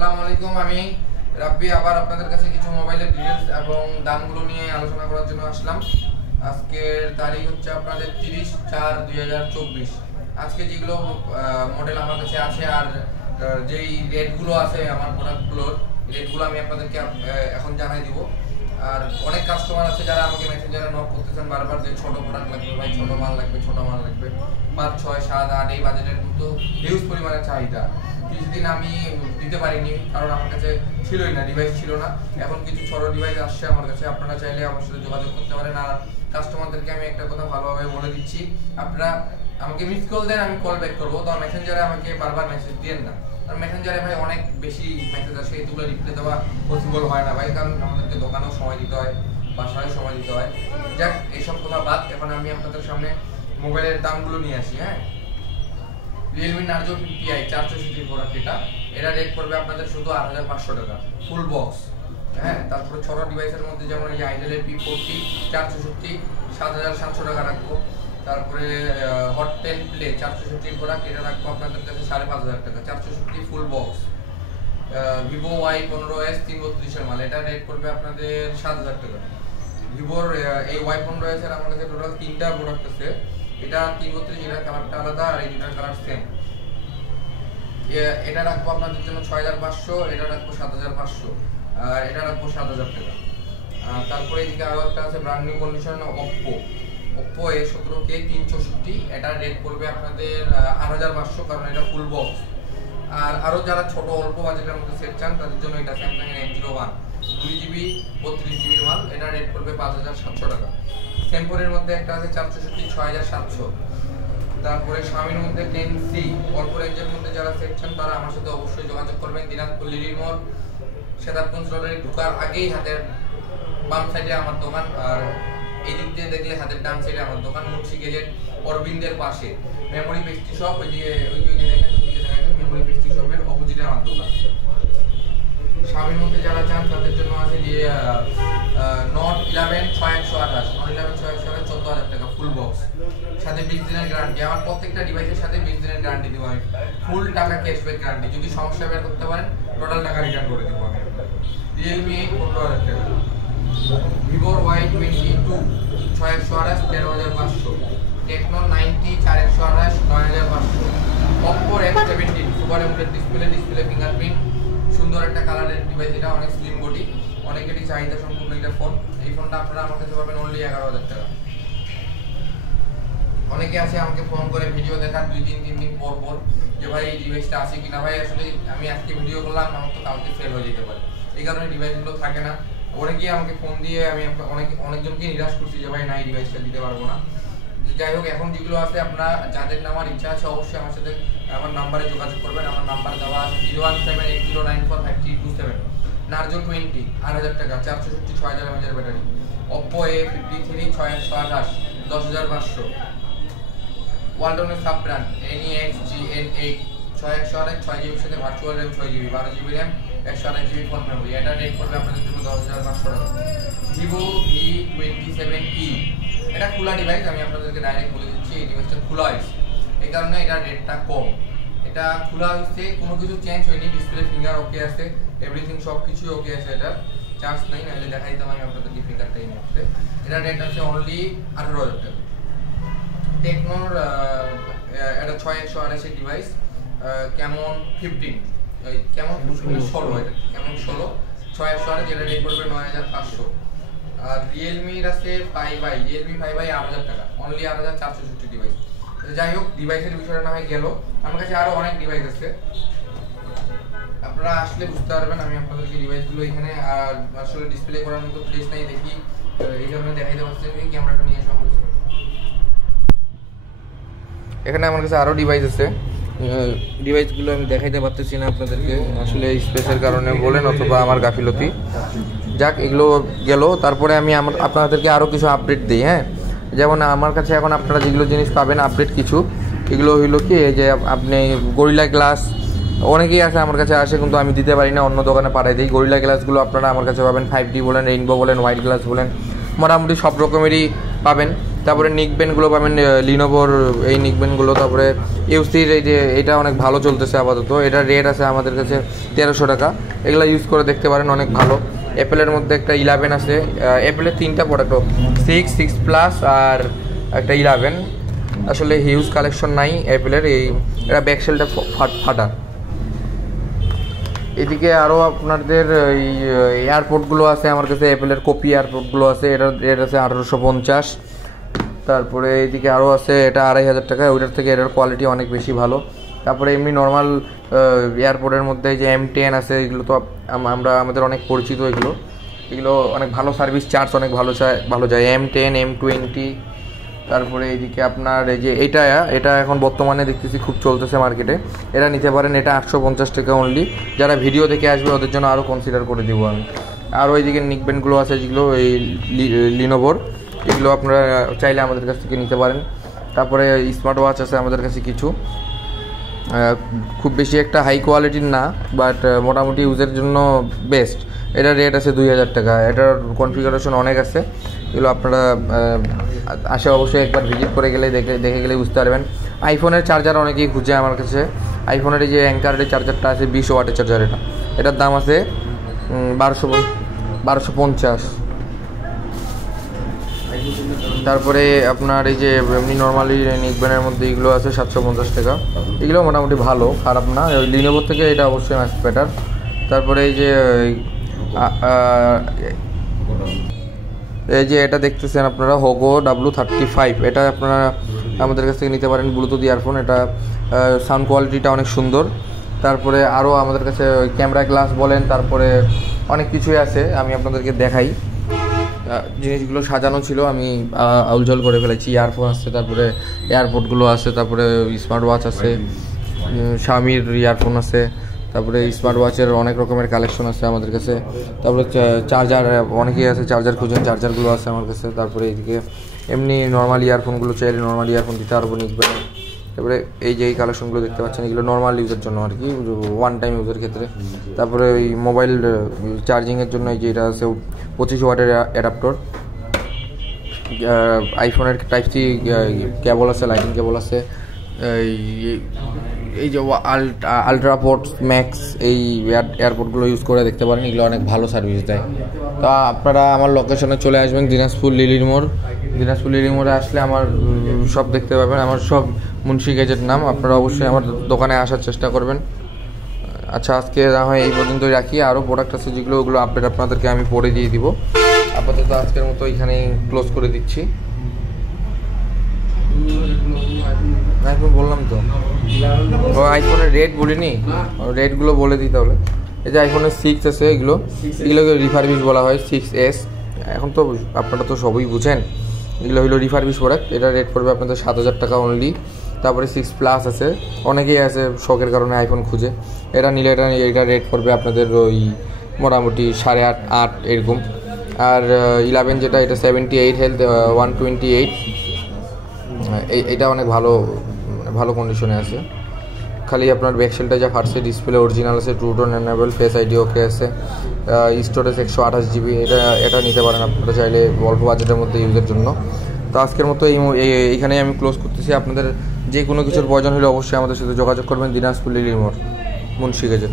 আসসালামু আলাইকুম। আমি রাব্বি আবার আপনাদের কাছে কিছু মোবাইলের ডিটেইলস এবং দামগুলো নিয়ে আলোচনা করার জন্য আসলাম। আজকের তারিখ হচ্ছে আপনাদের 30/4/2024। আজকে যেগুলো মডেল আমার কাছে আছে আর যেই রেটগুলো আছে আমার প্রোডাক্টগুলোর রেটগুলো আমি আপনাদেরকে এখন জানাই দিব। আর অনেক কাস্টমার আছে যারা আমাকে মেসেঞ্জারে নক করতেছেন বারবার যে ছোট প্রোডাক্ট লাগবে ভাই, ছোট মাল লাগবে, ছোট মাল লাগবে, 5, 6, 7, 8 এই বাজেটের কিন্তু হিউজ পরিমাণে চাহিদা। কিছুদিন আমি দিতে পারিনি কারণ আমার কাছে ছিলই না, ডিভাইস ছিল না। এখন কিছু ছোট ডিভাইস আসছে আমার কাছে, আপনারা চাইলে আমার সাথে যোগাযোগ করতে পারেন। আর কাস্টমারদেরকে আমি একটা কথা ভালোভাবে বলে দিচ্ছি, আপনারা আমাকে মিস কল দেন, আমি কল ব্যাক করবো। তো মেসেঞ্জারে আমাকে বারবার মেসেজ দিয়েন না, কারণ মেসেঞ্জারে ভাই অনেক বেশি মেসেজ আসে, এগুলো রিপ্লাই দেওয়া পসিবল হয় না ভাই, কারণ আমাদেরকে দোকানেও সময় দিতে হয়, বাসায় সময় দিতে হয়। যাক, এইসব কথা বাদ, এখন আমি আপনাদের সামনে মোবাইলের দামগুলো নিয়ে আসি। হ্যাঁ, Realme Narzo 50i 464 প্রোডাক্ট, এটা রেট পড়বে আপনাদের শুধু 8500 টাকা ফুল বক্স। হ্যাঁ, তারপরে ছোট ডিভাইসের মধ্যে যেমন এই আইডেলের P40 464 7700 টাকা রাখবো। তারপরে হট 10 প্লে 464 প্রোডাক্ট, এটা রাখবো আপনাদের কাছে 5500 টাকা 464 ফুল বক্স। Vivo Y15s 332 এর মাল, এটা রেট পড়বে আপনাদের 7000 টাকা। Vivoর এই Y15s এর আমার কাছে টোটাল 3টা প্রোডাক্ট আছে, এটা 332, এটা কালারটা আলাদা আর এই দুটার কালার সেম। এটা রাখবো আপনাদের জন্য 6500, এটা রাখবো 7500, আর এটা রাখবো 7000 টাকা। তারপরে এদিকে আরো একটা আছে brand new condition Oppo A17k 364, এটা রেট পড়বে আপনাদের 8500, কারণ এটা ফুল বক্স। আর আরো যারা ছোট অল্প বাজেটের মধ্যে সেট চান তাদের জন্য এটা Samsung এর M01 2GB 32GB মাল, এটা রেট পড়বে 5700 টাকা। সেম্পোরের মধ্যে একটা আছে 464 6700। তারপরে Xiaomiর মধ্যে 10C অল্প রেঞ্জের মধ্যে যারা সেট চান তারা আমার সাথে অবশ্যই যোগাযোগ করবেন। দিনাজপুর লিলি মোড় সেতাবগঞ্জ রোডে ঢোকার আগেই হাতের বাম সাইডে আমার দোকান, আর এই দিক দিয়ে দেখলে হাতের ডান সাইডে আমার দোকান। মুন্সি গেলের অরবিন্দের পাশে মেমোরি পেস্ট্রি শপ, ওই যে দেখেন মেমোরি পেস্ট্রি শপের অপোজিটে আমার দোকান। Xiaomiর মধ্যে যারা চান তাদের জন্য আছে যে Note 11 6128, Note 11 6128 14000 টাকা ফুল বক্স, সাথে 20 দিনের গ্যারান্টি। আমার প্রত্যেকটা ডিভাইসের সাথে 20 দিনের গ্যারান্টি দিব আমি, ফুল টাকা ক্যাশব্যাক গ্যারান্টি। যদি সমস্যা বের করতে পারেন টোটাল টাকা রিটার্ন করে দিব আমি। Realme 8 15000 টাকা, Vivo Y22 6128 13500, Tecno 90 4128 9500, Oppo F17 super AMOLED display fingerprint, সুন্দর একটা কালারের ডিভাইস, এটা অনেক স্লিম বডি, অনেকেরই চাহিদা সম্পূর্ণ এটা ফোন। এই ফোনটা আপনারা আমার কাছে পাবেন অনলি 11000 টাকা। অনেকে আছে আমাকে ফোন করে ভিডিও দেখার 2-3 দিন পর পর যে ভাই এই ডিভাইসটা আছে কিনা। ভাই আসলে আমি আজকে ভিডিও করলাম, আমার তো কালকে সেল হয়ে যেতে পারে, এই কারণে ডিভাইসগুলো থাকে না। অনেকেই আমাকে ফোন দিয়ে আমি অনেকজনকে নিরাশ করছি যে ভাই না, এই ডিভাইসটা দিতে পারবো না। যাই হোক, এখন যেগুলো আছে আপনারা যাদের নেওয়ার ইচ্ছা আছে অবশ্যই আমার সাথে আমার নাম্বারে যোগাযোগ করবেন। আমার নাম্বার দেওয়া আছে 01780945327। Narzo 20 8000 টাকা 464 6000 mAh ব্যাটারি। Oppo A53 6128 10500। ওয়ালটনের sub brand NEX GN8 6128 6GB সাথে virtual RAM 6GB 12GB RAM 128GB phone memory, এটা রেট করবে আপনাদের জন্য 10500 টাকা। Vivo V27e, এটা খোলা ডিভাইস, আমি আপনাদেরকে ডাইরেক্ট বলে দিচ্ছি এই ডিভাইসটা খোলা হয়েছে, এই কারণে এটা রেটটা কম। এটা খোলা হয়েছে, কোনো কিছু চেঞ্জ হয়নি, ডিসপ্লে ফিঙ্গার ওকে আছে, এভরিথিং সব কিছু ওকে আছে, এটা চার্জ নেই, নাহলে দেখাই দিতাম আমি আপনাদেরকে ফিঙ্গারটা এই মুহূর্তে। এটা রেট আছে অনলি 18000 টাকা। টেকনোর এটা 6128 ডিভাইস, কেমন 15 কেমন 16, এটা কেমন 16 6128, যেটা রেট করবে 9500। আর Realme আছে 5i, Realme 5i 8000 টাকা, অনলি 8464 ডিভাইস। যাই হোক, ডিভাইসের বিষয়টা না হয় গেল, আমার কাছে আরো অনেক ডিভাইস আছে, আপনারা আসলে বুঝতে পারবেন। আমি আপনাদেরকে ডিভাইসগুলো এখানে আর আসলে ডিসপ্লে করার মতো প্লেস নাই, দেখি এই কারণে দেখাইতে পারছি না, ক্যামেরাটা নিয়ে আসা হয়েছে। এখানে আমার কাছে আরো ডিভাইস আছে, ডিভাইসগুলো আমি দেখাইতে পারতেছি না আপনাদেরকে, আসলে স্পেসের কারণে বলেন অথবা আমার গাফিলতি। যাক, এগুলো গেল। তারপরে আমি আপনাদেরকে আরও কিছু আপডেট দিই। হ্যাঁ, যেমন আমার কাছে এখন আপনারা যেগুলো জিনিস পাবেন আপডেট কিছু, এগুলো হইলো কি, যে আপনি গরিলা গ্লাস, অনেকেই আছে আমার কাছে আসে কিন্তু আমি দিতে পারি না, অন্য দোকানে পাঠাই দিই। গরিলা গ্লাসগুলো আপনারা আমার কাছে পাবেন 5D বলেন, রেইনবো বলেন, হোয়াইট গ্লাস বলেন, মোটামুটি সব রকমেরই পাবেন। তারপরে নিকবেনগুলো পাবেন লিনোভোর, এই নিকবেনগুলো। তারপরে ইউসির এই যে এটা অনেক ভালো চলতেছে আপাতত, এটা রেট আছে আমাদের কাছে 1300 টাকা। এগুলো ইউজ করে দেখতে পারেন, অনেক ভালো। অ্যাপেলের মধ্যে একটা 11 আছে, অ্যাপেলের 3টা প্রোডাক্ট, 6 প্লাস আর একটা 11। আসলে হিউজ কালেকশন নাই অ্যাপেলের, এই এটা ব্যাকসেলটা ফাটা। এদিকে আরও আপনাদের এই এয়ারপোর্টগুলো আছে আমার কাছে, অ্যাপেলের কপি এয়ারপোর্টগুলো আছে, এটার রেট আছে 1850। তারপরে এইদিকে আরও আছে, এটা 2500 টাকা, ওইটার থেকে এটার কোয়ালিটি অনেক বেশি ভালো। তারপরে এমনি নর্মাল এয়ারপোর্টের মধ্যে যে M10 আছে, এগুলো তো আমাদের অনেক পরিচিত, এগুলো অনেক ভালো সার্ভিস, চার্জ অনেক ভালো যায়। M10, M20। তারপরে এইদিকে আপনার এই যে এটা এখন বর্তমানে দেখতেছি খুব চলতেছে মার্কেটে, এটা নিতে পারেন, এটা 850 টাকা অনলি। যারা ভিডিও দেখে আসবে ওদের জন্য আরও কনসিডার করে দেবো আমি। আর ওইদিকে নিকবেনগুলো আছে যেগুলো এই লিনোভোর, এগুলো আপনারা চাইলে আমাদের কাছ থেকে নিতে পারেন। তারপরে স্মার্ট ওয়াচ আছে আমাদের কাছে কিছু, খুব বেশি একটা হাই কোয়ালিটির না, বাট মোটামুটি ইউজের জন্য বেস্ট। এটার রেট আছে 2000 টাকা। এটার কনফিগারেশন অনেক আছে, এগুলো আপনারা আসে অবশ্যই একবার ভিজিট করে গেলে দেখে গেলে বুঝতে পারবেন। আইফোনের চার্জার অনেকেই খুঁজে আমার কাছে, আইফোনের এই যে অ্যাঙ্কারের চার্জারটা আছে 20 ওয়াটের চার্জার, এটার দাম আছে 1250। তারপরে আপনার এই যে এমনি নর্মালি নিকবেনের মধ্যে এগুলো আছে 750 টাকা, এগুলো মোটামুটি ভালো, খারাপ না। ওই লিনোভোর থেকে এটা অবশ্যই ম্যাক্স বেটার। তারপরে এই যে এটা দেখতেছেন আপনারা, হোগো W35, এটা আপনারা আমাদের কাছ থেকে নিতে পারেন, ব্লুটুথ ইয়ারফোন। এটা সাউন্ড কোয়ালিটিটা অনেক সুন্দর। তারপরে আরও আমাদের কাছে ওই ক্যামেরা গ্লাস বলেন, তারপরে অনেক কিছুই আছে, আমি আপনাদেরকে দেখাই। জিনিসগুলো সাজানো ছিল, আমি আউলঝল করে ফেলেছি। ইয়ারফোন আছে, তারপরে এয়ারপোর্টগুলো আছে, তারপরে স্মার্ট ওয়াচ আছে, শাওমির ইয়ারফোন আছে, তারপরে স্মার্ট ওয়াচের অনেক রকমের কালেকশন আছে আমাদের কাছে। তারপরে চার্জার, অনেকেই আছে চার্জার খুঁজেন, চার্জারগুলো আছে আমার কাছে। তারপরে এইদিকে এমনি নর্মাল ইয়ারফোনগুলো চাইলে নর্মাল ইয়ারফোন দিতে পারবো, নিকবেন। তারপরে এই যে এই কালেকশনগুলো দেখতে পাচ্ছেন, এগুলো নর্মাল ইউজের জন্য আর কি, ওয়ান টাইম ইউজের ক্ষেত্রে। তারপরে ওই মোবাইল চার্জিংয়ের জন্য এই যে এটা আছে 25 ওয়াটের অ্যাডাপ্টর। আইফোনের টাইপ-C কেবল আছে, লাইটিং কেবল আছে। এই যে আলট্রাপোর্ট ম্যাক্স, এই এয়ারপোর্টগুলো ইউজ করে দেখতে পারেন, এগুলো অনেক ভালো সার্ভিস দেয়। তা আপনারা আমার লোকেশনে চলে আসবেন, দিনাজপুর লিলির মোড়। দিনাজপুর লিলির মোড়ে আসলে আমার সব দেখতে পাবেন, আমার সব মুন্সি গ্যাজেট নাম। আপনারা অবশ্যই আমার দোকানে আসার চেষ্টা করবেন। আচ্ছা, আজকে না হয় এই পর্যন্তই রাখি, আরও প্রোডাক্ট আছে যেগুলো, ওগুলো আপডেট আপনাদেরকে আমি পরে দিয়ে দিব। আপাতত আজকের মতো এখানেই ক্লোজ করে দিচ্ছি। আইফোন বললাম তো, আইফোনের রেট বলিনি, রেটগুলো বলে দিই তাহলে। এই যে আইফোনের 6 আছে, এগুলোকে রিফারবিশ বলা হয়, 6s। এখন তো আপনারা তো সবই বুঝেন, এগুলো হলো রিফারবিশ প্রোডাক্ট। এটা রেট পড়বে আপনাদের 7000 টাকা অনলি। তারপরে 6 প্লাস আছে, অনেকেই আছে শখের কারণে আইফোন খুঁজে, এটা নিলে এটা রেট পড়বে আপনাদের ওই মোটামুটি 8.5 এরকম। আর 11 যেটা, এটা 78 হেলথ 128, এটা অনেক ভালো কন্ডিশনে আছে। খালি আপনার ব্যাকসেলটা যা ফাটছে, ডিসপ্লে অরিজিনাল আছে, true tone enable, face ID ওকে আছে, স্টোরেজ 128 GB। এটা নিতে পারেন আপনারা চাইলে অল্প বাজেটের মধ্যে ইউজের জন্য। তো আজকের মতো এইখানেই আমি ক্লোজ করতেছি। আপনাদের যে কোনো কিছুর প্রয়োজন হলে অবশ্যই আমাদের সাথে যোগাযোগ করবেন, দিনাজপুর লিলির মোড়, মুন্সি গ্যাজেট।